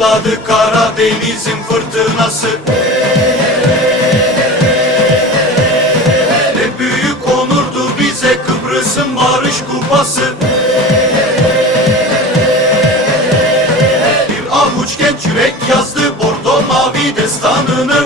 başladı Karadeniz'in fırtınası. Ne büyük onurdu bize Kıbrıs'ın barış kupası. Bir avuç genç yürek yazdı Bordo mavi destanını.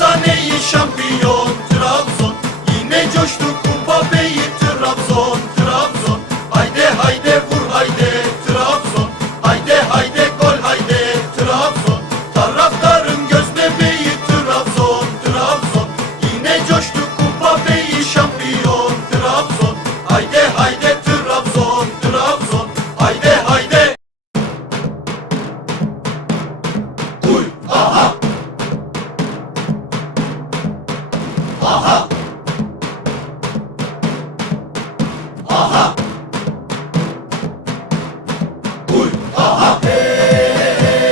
efsaneyi şampiyon Trabzon. Yine coştu Aha! Aha! Uy! Aha! Hey, hey, hey,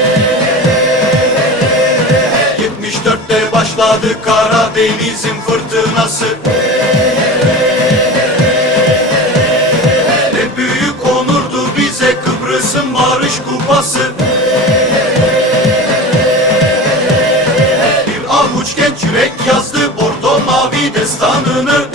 hey, hey. 74'te başladı Karadeniz'in fırtınası hey, hey, hey, hey, hey, hey. Ne büyük onurdu bize Kıbrıs'ın barış kupası hey, destanını